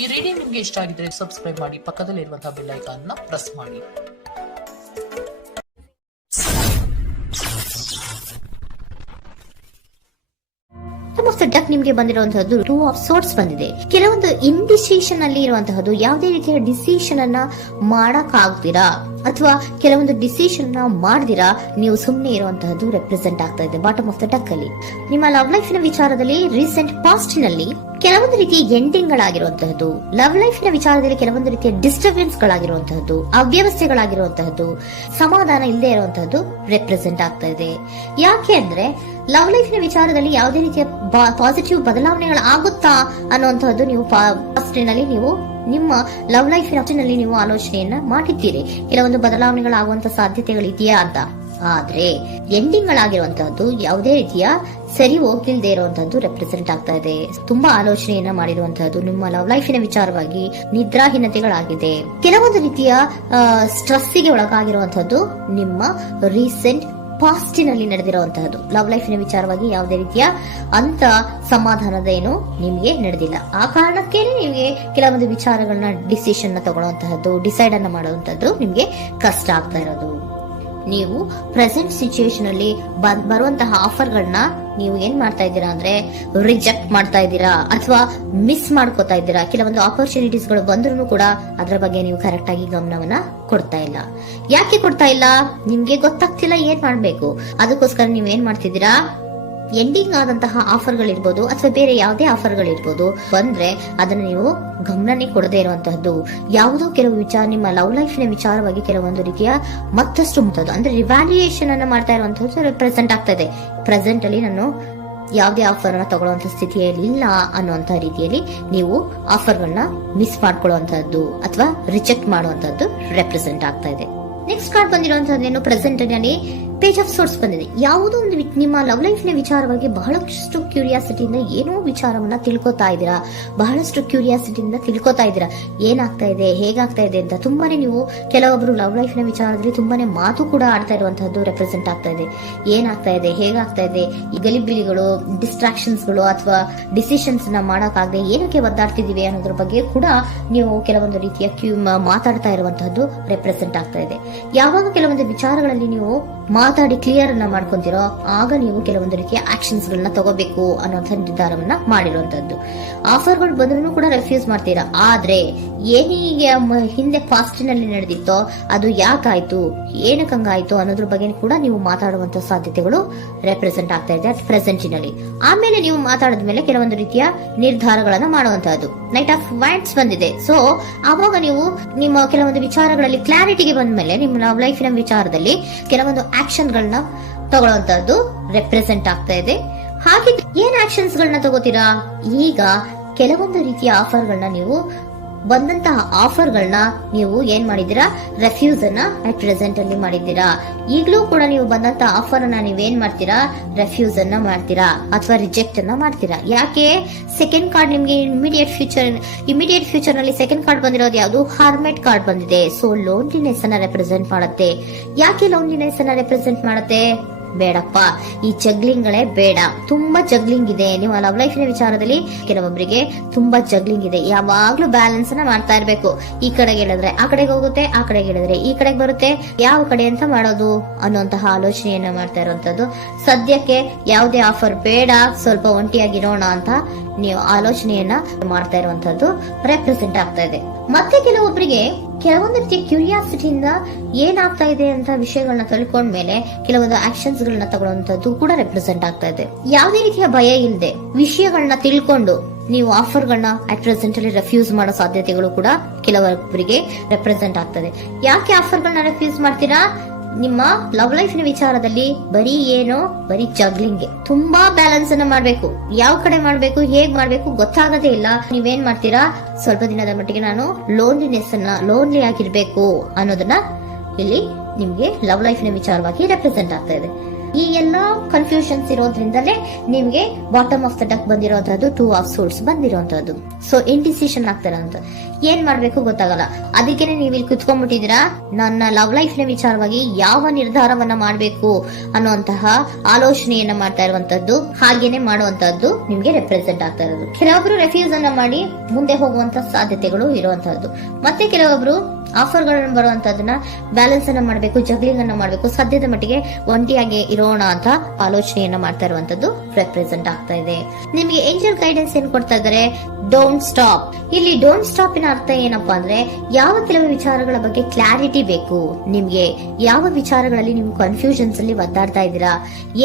ಈ ರೀಡಿಂಗ್ ನಿಮ್ಗೆ ಇಷ್ಟ ಆಗಿದ್ರೆ ಸಬ್ಸ್ಕ್ರೈಬ್ ಮಾಡಿ, ಪಕ್ಕದಲ್ಲಿರುವಂತಹ ಬೆಲ್ ಐಕಾನ್ ನ ಪ್ರೆಸ್ ಮಾಡಿ. ಡಕ್ ನಿಮ್ಗೆ ಬಂದಿರುವಂತಹದ್ದು 2 ಆಫ್ ಸೋರ್ಟ್ಸ್ ಬಂದಿದೆ. ಕೆಲವೊಂದು ಇಂಡಿಸಿಷನ್ ಅಲ್ಲಿ ಇರುವಂತಹದ್ದು, ಯಾವುದೇ ರೀತಿಯ ಡಿಸಿಷನ್ ಅನ್ನ ಮಾಡಕ್ ಆಗ್ದಿರಾ ಅಥವಾ ಕೆಲವೊಂದು ಡಿಸಿಷನ್ ನ ಮಾಡ್ದಿರಾ ನೀವು ಸುಮ್ಮನೆ ಇರುವಂತಹದ್ದು ರೆಪ್ರೆಸೆಂಟ್ ಆಗ್ತಾ ಇದೆ ಬಾಟಮ್ ಆಫ್ ದ ಡಕ್ ಅಲ್ಲಿ. ನಿಮ್ಮ ಲವ್ ಲೈಫ್ ನ ವಿಚಾರದಲ್ಲಿ ರೀಸೆಂಟ್ ಪಾಸ್ಟ್ ನಲ್ಲಿ ಕೆಲವೊಂದು ರೀತಿಯ ಎಂಡಿಂಗ್ ಗಳಾಗಿರುವಂತಹದ್ದು, ಲವ್ ಲೈಫ್ ನ ವಿಚಾರದಲ್ಲಿ ಕೆಲವೊಂದು ರೀತಿಯ ಡಿಸ್ಟರ್ಬೆನ್ಸ್ ಗಳಾಗಿರುವಂತಹದ್ದು, ಅವ್ಯವಸ್ಥೆಗಳಾಗಿರುವಂತಹದ್ದು, ಸಮಾಧಾನ ಇಲ್ಲದೆ ಇರುವಂತಹದ್ದು ರೆಪ್ರೆಸೆಂಟ್ ಆಗ್ತಾ ಇದೆ. ಯಾಕೆ ಅಂದ್ರೆ ಲವ್ ಲೈಫ್ ನ ವಿಚಾರದಲ್ಲಿ ಯಾವುದೇ ರೀತಿಯ ಪಾಸಿಟಿವ್ ಬದಲಾವಣೆಗಳು ಆಗುತ್ತಾ ಅನ್ನುವಂತಹದ್ದು ನೀವು ಪಾಸ್ಟ್ ನಲ್ಲಿ ನೀವು ನಿಮ್ಮ ಲವ್ ಲೈಫ್ ನಲ್ಲಿ ನೀವು ಆಲೋಚನೆಯನ್ನ ಮಾಡಿದ್ದೀರಿ, ಕೆಲವೊಂದು ಬದಲಾವಣೆಗಳಾಗುವಂತ ಸಾಧ್ಯತೆಗಳಿದೆಯಾ ಅಂತ. ಆದ್ರೆ ಎಂಡಿಂಗ್ ಗಳಾಗಿರುವಂತಹದ್ದು ಯಾವುದೇ ರೀತಿಯ ಸರಿ ಹೋಗಿಲ್ದೇ ಇರುವಂತಹದ್ದು ರೆಪ್ರೆಸೆಂಟ್ ಆಗ್ತಾ ಇದೆ. ತುಂಬಾ ಆಲೋಚನೆಯನ್ನ ಮಾಡಿರುವಂತಹದ್ದು ನಿಮ್ಮ ಲವ್ ಲೈಫಿನ ವಿಚಾರವಾಗಿ ನಿದ್ರಾಹೀನತೆಗಳಾಗಿದೆ. ಕೆಲವೊಂದು ರೀತಿಯ ಸ್ಟ್ರೆಸ್ಸಿಗೆ ಒಳಗಾಗಿರುವಂತಹದ್ದು ನಿಮ್ಮ ರೀಸೆಂಟ್ ಪಾಸ್ಟಿನಲ್ಲಿ ನಡೆದಿರುವಂತಹದ್ದು. ಲವ್ ಲೈಫಿನ ವಿಚಾರವಾಗಿ ಯಾವುದೇ ರೀತಿಯ ಅಂತ ಸಮಾಧಾನದ ಏನು ನಿಮ್ಗೆ ನಡೆದಿಲ್ಲ. ಆ ಕಾರಣಕ್ಕೇನೆ ನಿಮ್ಗೆ ಕೆಲವೊಂದು ವಿಚಾರಗಳನ್ನ ಡಿಸಿಷನ್ ತಗೊಳ್ಳುವಂತಹದ್ದು, ಡಿಸೈಡ್ ಅನ್ನ ಮಾಡುವಂತಹದ್ದು ನಿಮ್ಗೆ ಕಷ್ಟ ಆಗ್ತಾ ಇರೋದು. ನೀವು ಪ್ರೆಸೆಂಟ್ ಸಿಚುಯೇಷನ್ ಅಲ್ಲಿ ಬರುವಂತಹ ಆಫರ್ಗಳನ್ನ ನೀವು ಏನ್ ಮಾಡ್ತಾ ಇದ್ದೀರಾ ಅಂದ್ರೆ ರಿಜೆಕ್ಟ್ ಮಾಡ್ತಾ ಇದ್ದೀರಾ ಅಥವಾ ಮಿಸ್ ಮಾಡ್ಕೋತಾ ಇದ್ದೀರಾ. ಕೆಲವೊಂದು ಆಪರ್ಚುನಿಟೀಸ್ ಗಳು ಬಂದ್ರೂ ಕೂಡ ಅದರ ಬಗ್ಗೆ ನೀವು ಕರೆಕ್ಟ್ ಆಗಿ ಗಮನವನ್ನ ಕೊಡ್ತಾ ಇಲ್ಲ. ಯಾಕೆ ಕೊಡ್ತಾ ಇಲ್ಲ? ನಿಮ್ಗೆ ಗೊತ್ತಾಗ್ತಿಲ್ಲ ಏನ್ ಮಾಡ್ಬೇಕು. ಅದಕ್ಕೋಸ್ಕರ ನೀವ್ ಏನ್ ಮಾಡ್ತಿದ್ದೀರಾ, ಎಂಡಿಂಗ್ ಆದಂತಹ ಆಫರ್ಗಳಿರ್ಬೋದು ಅಥವಾ ಬೇರೆ ಯಾವುದೇ ಆಫರ್ಗಳಿರ್ಬೋದು ಬಂದ್ರೆ ಅದನ್ನ ನೀವು ಗಮನನೇ ಕೊಡದೇ ಇರುವಂತಹದ್ದು. ಯಾವುದೋ ಕೆಲವು ವಿಚಾರ ನಿಮ್ಮ ಲವ್ ಲೈಫ್ ನ ವಿಚಾರವಾಗಿ ಕೆಲವೊಂದು ರೀತಿಯ ಮತ್ತಷ್ಟು ಅಂದ್ರೆ ರಿವ್ಯಾಲ್ಯೂಯೇಷನ್ ಅನ್ನ ಮಾಡ್ತಾ ಇರುವಂತಹದ್ದು ರೆಪ್ರೆಸೆಂಟ್ ಆಗ್ತಾ ಇದೆ. ಪ್ರೆಸೆಂಟ್ ಅಲ್ಲಿ ನಾನು ಯಾವುದೇ ಆಫರ್ ಅನ್ನ ತಗೊಳ್ಳುವಂತ ಸ್ಥಿತಿಯಲ್ಲಿ ಇಲ್ಲ ಅನ್ನುವಂತ ರೀತಿಯಲ್ಲಿ ನೀವು ಆಫರ್ಗಳನ್ನ ಮಿಸ್ ಮಾಡ್ಕೊಳ್ಳುವಂತಹದ್ದು ಅಥವಾ ರಿಜೆಕ್ಟ್ ಮಾಡುವಂತಹದ್ದು ರೆಪ್ರೆಸೆಂಟ್ ಆಗ್ತಾ ಇದೆ. ನೆಕ್ಸ್ಟ್ ಕಾರ್ಡ್ ಬಂದಿರುವಂತಹದ್ದೇನು, ಪ್ರೆಸೆಂಟ್ ನಲ್ಲಿ ಪೇಜ್ ಆಫ್ ಸೋರ್ಟ್ಸ್ ಬಂದಿದೆ. ಯಾವುದೋ ಒಂದು ನಿಮ್ಮ ಲವ್ ಲೈಫ್ ನ ವಿಚಾರವಾಗಿ ಬಹಳಷ್ಟು ಕ್ಯೂರಿಯಾಸಿಟಿಯಿಂದ ಏನೋ ವಿಚಾರವನ್ನ ತಿಳ್ಕೊತಾ ಇದ್ದೀರಾ, ಬಹಳಷ್ಟು ಕ್ಯೂರಿಯಾಸಿಟಿಯಿಂದ ತಿಳ್ಕೊತಾ ಇದ್ದೀರಾ ಏನಾಗ್ತಾ ಇದೆ, ಹೇಗಾಗ್ತಾ ಇದೆ ಅಂತ. ತುಂಬಾನೇ ನೀವು ಕೆಲವೊಬ್ರು ಲವ್ ಲೈಫ್ ನ ವಿಚಾರದಲ್ಲಿ ತುಂಬಾನೇ ಮಾತು ಕೂಡ ಆಡ್ತಾ ಇರುವಂತಹದ್ದು ರೆಪ್ರೆಸೆಂಟ್ ಆಗ್ತಾ ಇದೆ. ಏನಾಗ್ತಾ ಇದೆ, ಹೇಗಾಗ್ತಾ ಇದೆ, ಈ ಗಲಿಬಿಲಿಗಳು, ಡಿಸ್ಟ್ರಾಕ್ಷನ್ಸ್ ಗಳು ಅಥವಾ ಡಿಸಿಷನ್ಸ್ ನ ಮಾಡಕ್ಕಾಗದೆ ಏನಕ್ಕೆ ಒದ್ದಾಡ್ತಿದೀವಿ ಅನ್ನೋದ್ರ ಬಗ್ಗೆ ಕೂಡ ನೀವು ಕೆಲವೊಂದು ರೀತಿಯ ಮಾತಾಡ್ತಾ ಇರುವಂತಹದ್ದು ರೆಪ್ರೆಸೆಂಟ್ ಆಗ್ತಾ ಇದೆ. ಯಾವಾಗ ಕೆಲವೊಂದು ವಿಚಾರಗಳಲ್ಲಿ ನೀವು ಮಾತಾಡಿ ಕ್ಲಿಯರ್ ಅನ್ನ ಮಾಡ್ಕೊಂತೀರೋ ಆಗ ನೀವು ಕೆಲವೊಂದು ರೀತಿಯ ಆಕ್ಷನ್ಸ್ ಗಳನ್ನ ತಗೋಬೇಕು ಅನ್ನೋಂಥ ನಿರ್ಧಾರವನ್ನ ಮಾಡಿರುವಂತದ್ದು. ಆಫರ್ಗಳು ಬಂದ್ರೂ ಕೂಡ ರೆಫ್ಯೂಸ್ ಮಾಡ್ತೀರಾ. ಆದ್ರೆ ಏನೀಗ ಹಿಂದೆ ಪಾಸ್ಟಿನಲ್ಲಿ ನಡೆದಿತ್ತೋ ಅದು ಯಾಕಾಯ್ತು, ಏನಕ್ಕೆ ಹಂಗಾಯ್ತು ಅನ್ನೋದ್ರ ಬಗ್ಗೆ ಕೂಡ ನೀವು ಮಾತಾಡುವಂತ ಸಾಧ್ಯತೆಗಳು ರೆಪ್ರೆಸೆಂಟ್ ಆಗ್ತಾ ಇದೆ ಪ್ರೆಸೆಂಟಿನಲ್ಲಿ. ಆಮೇಲೆ ನೀವು ಮಾತಾಡಿದ್ಮೇಲೆ ಕೆಲವೊಂದು ರೀತಿಯ ನಿರ್ಧಾರಗಳನ್ನ ಮಾಡುವಂತಹದ್ದು. ನೈಟ್ ಆಫ್ ವ್ಯಾಂಡ್ಸ್ ಬಂದಿದೆ. ಸೊ ಅವಾಗ ನೀವು ನಿಮ್ಮ ಕೆಲವೊಂದು ವಿಚಾರಗಳಲ್ಲಿ ಕ್ಲಾರಿಟಿಗೆ ಬಂದ್ಮೇಲೆ ನಿಮ್ಮ ಲವ್ ಲೈಫಿನ ವಿಚಾರದಲ್ಲಿ ಕೆಲವೊಂದು ಆಕ್ಷನ್ ಗಳನ್ನ ತಗೊಳ್ಳುವಂತಹದ್ದು ರೆಪ್ರೆಸೆಂಟ್ ಆಗ್ತಾ ಇದೆ. ಹಾಗೆ ಏನ್ ಆಕ್ಷನ್ಸ್ ಗಳನ್ನ ತಗೋತೀರಾ, ಈಗ ಕೆಲವೊಂದು ರೀತಿಯ ಆಫರ್ಗಳನ್ನ ನೀವು ಬಂದಂತಹ ಆಫರ್ಗಳನ್ನ ನೀವು ಏನ್ ಮಾಡಿದೀರಾ, ರೆಫ್ಯೂಸ್ ಅನ್ನ ಅಟ್ ಪ್ರೆಸೆಂಟ್ ಅಲ್ಲಿ ಮಾಡಿದ್ದೀರಾ. ಈಗಲೂ ಕೂಡ ನೀವು ಬಂದಂತಹ ಆಫರ್ ಅನ್ನ ನೀವೇನ್ ಮಾಡ್ತೀರಾ, ರೆಫ್ಯೂಸ್ ಅನ್ನ ಮಾಡ್ತೀರಾ ಅಥವಾ ರಿಜೆಕ್ಟ್ ಅನ್ನ ಮಾಡ್ತೀರಾ. ಯಾಕೆ? ಸೆಕೆಂಡ್ ಕಾರ್ಡ್ ನಿಮ್ಗೆ ಇಮಿಡಿಯೇಟ್ ಫ್ಯೂಚರ್ ನಲ್ಲಿ ಸೆಕೆಂಡ್ ಕಾರ್ಡ್ ಬಂದಿರೋದು ಯಾವುದು, ಹಾರ್ಮೆಟ್ ಕಾರ್ಡ್ ಬಂದಿದೆ. ಸೊ ಲೋನ್ಲಿನೆಸ್ ಅನ್ನ ರೆಪ್ರೆಸೆಂಟ್ ಮಾಡುತ್ತೆ. ಯಾಕೆ ಲೋನ್ಲಿನೆಸ್ ಅನ್ನ ರೆಪ್ರೆಸೆಂಟ್ ಮಾಡುತ್ತೆ? ಬೇಡಪ್ಪ, ಈ ಜಗ್ಲಿಂಗ್ ಗಳೇ ಬೇಡ. ತುಂಬಾ ಜಗ್ಲಿಂಗ್ ಇದೆ ನಿಮ್ಮ ಲವ್ ಲೈಫ್ ನ ವಿಚಾರದಲ್ಲಿ. ಕೆಲವೊಬ್ಬರಿಗೆ ತುಂಬಾ ಜಗ್ಲಿಂಗ್ ಇದೆ. ಯಾವಾಗ್ಲೂ ಬ್ಯಾಲೆನ್ಸ್ ಅನ್ನ ಮಾಡ್ತಾ ಇರ್ಬೇಕು. ಈ ಕಡೆಗೆ ಹೇಳಿದ್ರೆ ಆ ಕಡೆಗೆ ಹೋಗುತ್ತೆ, ಆ ಕಡೆಗೆ ಹೇಳಿದ್ರೆ ಈ ಕಡೆಗೆ ಬರುತ್ತೆ. ಯಾವ ಕಡೆ ಅಂತ ಮಾಡೋದು ಅನ್ನುವಂತಹ ಆಲೋಚನೆಯನ್ನ ಮಾಡ್ತಾ ಇರುವಂತದ್ದು. ಸದ್ಯಕ್ಕೆ ಯಾವುದೇ ಆಫರ್ ಬೇಡ, ಸ್ವಲ್ಪ ಒಂಟಿಯಾಗಿರೋಣ ಅಂತ ನೀವು ಆಲೋಚನೆಯನ್ನ ಮಾಡ್ತಾ ಇರುವಂತದ್ದು ರೆಪ್ರೆಸೆಂಟ್ ಆಗ್ತಾ ಇದೆ. ಮತ್ತೆ ಕೆಲವೊಬ್ಬರಿಗೆ ಕೆಲವೊಂದು ರೀತಿಯ ಕ್ಯೂರಿಯಾಸಿಟಿಯಿಂದ ಏನಾಗ್ತಾ ಇದೆ ಅಂತ ವಿಷಯಗಳನ್ನ ತಿಳ್ಕೊಂಡ್ಮೇಲೆ ಕೆಲವೊಂದು ಆಕ್ಷನ್ಸ್ ಗಳನ್ನ ತಗೊಳ್ಳುವಂತದ್ದು ಕೂಡ ರೆಪ್ರೆಸೆಂಟ್ ಆಗ್ತಾ ಇದೆ. ಯಾವುದೇ ರೀತಿಯ ಭಯ ಇಲ್ಲದೆ ವಿಷಯಗಳನ್ನ ತಿಳ್ಕೊಂಡು ನೀವು ಆಫರ್ಗಳನ್ನ ಅಟ್ ಪ್ರೆಸೆಂಟ್ ಅಲ್ಲಿ ರೆಫ್ಯೂಸ್ ಮಾಡೋ ಸಾಧ್ಯತೆಗಳು ಕೂಡ ಕೆಲವೊಬ್ಬರಿಗೆ ರೆಪ್ರೆಸೆಂಟ್ ಆಗ್ತದೆ. ಯಾಕೆ ಆಫರ್ಗಳನ್ನ ರೆಫ್ಯೂಸ್ ಮಾಡ್ತೀರಾ? ನಿಮ್ಮ ಲವ್ ಲೈಫ್ ನ ವಿಚಾರದಲ್ಲಿ ಬರೀ ಜಗ್ಲಿಂಗ್, ತುಂಬಾ ಬ್ಯಾಲೆನ್ಸ್ ಅನ್ನ ಮಾಡ್ಬೇಕು. ಯಾವ ಕಡೆ ಮಾಡ್ಬೇಕು, ಹೇಗ್ ಮಾಡ್ಬೇಕು ಗೊತ್ತಾಗದೇ ಇಲ್ಲ. ನೀವೇನ್ ಮಾಡ್ತೀರಾ, ಸ್ವಲ್ಪ ದಿನದ ಮಟ್ಟಿಗೆ ನಾನು ಲೋನ್ಲಿ ಆಗಿರ್ಬೇಕು ಅನ್ನೋದನ್ನ ಇಲ್ಲಿ ನಿಮ್ಗೆ ಲವ್ ಲೈಫ್ ನ ವಿಚಾರವಾಗಿ ರೆಪ್ರೆಸೆಂಟ್ ಆಗ್ತಾ ಇದೆ. ಈ ಎಲ್ಲಾ ಕನ್ಫ್ಯೂಷನ್ಸ್ ಇರೋದ್ರಿಂದಲೇ ನಿಮ್ಗೆ ಬಾಟಮ್ ಆಫ್ ದ ಡಕ್ ಬಂದಿರೋಂತದ್ದು 2 ಆಫ್ ಸೋರ್ಸ್ ಬಂದಿರೋಂತದ್ದು. ಸೊ ಇಂಡಿಸಿಷನ್ ಆಗ್ತಾರ ಅಂತ ಏನ್ ಮಾಡ್ಬೇಕು ಗೊತ್ತಾಗಲ್ಲ. ಅದಕ್ಕೇನೆ ನೀವು ಇಲ್ಲಿ ಕುತ್ಕೊಂಡ್ಬಿಟ್ಟಿದೀರಾ, ನನ್ನ ಲವ್ ಲೈಫ್ ನ ವಿಚಾರವಾಗಿ ಯಾವ ನಿರ್ಧಾರವನ್ನ ಮಾಡ್ಬೇಕು ಅನ್ನುವಂತಹ ಆಲೋಚನೆಯನ್ನ ಮಾಡ್ತಾ ಇರುವಂತದ್ದು, ಹಾಗೇನೆ ಮಾಡುವಂತದ್ದು ನಿಮ್ಗೆ ರೆಪ್ರೆಸೆಂಟ್ ಆಗ್ತಾ ಇರೋದು. ಕೆಲವೊಬ್ರು ರೆಫ್ಯೂಸ್ ಅನ್ನ ಮಾಡಿ ಮುಂದೆ ಹೋಗುವಂತ ಸಾಧ್ಯತೆಗಳು ಇರುವಂತಹದ್ದು, ಮತ್ತೆ ಕೆಲವೊಬ್ರು ಆಫರ್ ಗಳನ್ನ ಬರುವಂತದನ್ನ ಬ್ಯಾಲೆನ್ಸ್ ಅನ್ನ ಮಾಡಬೇಕು, ಜಗ್ಲಿಂಗ್ ಅನ್ನ ಮಾಡಬೇಕು, ಸದ್ಯದ ಮಟ್ಟಿಗೆ ಒಂಟಿಯಾಗಿ ಇರೋಣ ಅಂತ ಆಲೋಚನೆಯನ್ನ ಮಾಡ್ತಾ ಇರುವಂತದ್ದು ರೆಪ್ರೆಸೆಂಟ್ ಆಗ್ತಾ ಇದೆ. ನಿಮ್ಗೆ ಏಂಜಲ್ ಗೈಡೆನ್ಸ್ ಏನ್ ಕೊಡ್ತಾ ಇದ್ದಾರೆ, ಡೋಂಟ್ ಸ್ಟಾಪ್. ಇಲ್ಲಿ ಡೋಂಟ್ ಸ್ಟಾಪ್ ಇನ ಅರ್ಥ ಏನಪ್ಪಾ ಅಂದ್ರೆ, ಯಾವ ಕೆಲವು ವಿಚಾರಗಳ ಬಗ್ಗೆ ಕ್ಲಾರಿಟಿ ಬೇಕು ನಿಮ್ಗೆ, ಯಾವ ವಿಚಾರಗಳಲ್ಲಿ ನೀವು ಕನ್ಫ್ಯೂಷನ್ಸ್ ಅಲ್ಲಿ ಒದ್ದಾಡ್ತಾ ಇದ್ದೀರಾ,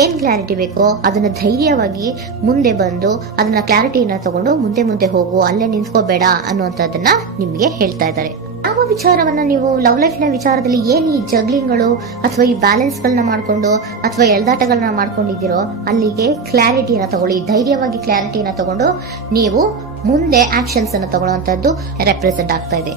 ಏನ್ ಕ್ಲಾರಿಟಿ ಬೇಕೋ ಅದನ್ನ ಧೈರ್ಯವಾಗಿ ಮುಂದೆ ಬಂದು ಅದನ್ನ ಕ್ಲಾರಿಟಿಯನ್ನ ತಗೊಂಡು ಮುಂದೆ ಹೋಗು, ಅಲ್ಲೇ ನಿಂತ್ಕೋಬೇಡ ಅನ್ನುವಂಥದ್ದನ್ನ ನಿಮ್ಗೆ ಹೇಳ್ತಾ ಇದ್ದಾರೆ. ಯಾವ ವಿಚಾರವನ್ನ ನೀವು ಲವ್ ಲೈಫ್ ನ ವಿಚಾರದಲ್ಲಿ ಏನ್ ಈ ಜಗ್ಲಿಂಗ್ಗಳು ಅಥವಾ ಈ ಬ್ಯಾಲೆನ್ಸ್ ಗಳನ್ನ ಮಾಡ್ಕೊಂಡು ಅಥವಾ ಎಳ್ದಾಟಗಳನ್ನ ಮಾಡ್ಕೊಂಡಿದ್ದೀರೋ ಅಲ್ಲಿಗೆ ಕ್ಲಾರಿಟಿಯನ್ನ ತಗೊಳ್ಳಿ, ಧೈರ್ಯವಾಗಿ ಕ್ಲಾರಿಟಿಯನ್ನ ತಗೊಂಡು ನೀವು ಮುಂದೆ ಆಕ್ಷನ್ಸ್ ಅನ್ನ ತಗೊಳ್ಳುವಂತದ್ದು ರೆಪ್ರೆಸೆಂಟ್ ಆಗ್ತಾ ಇದೆ.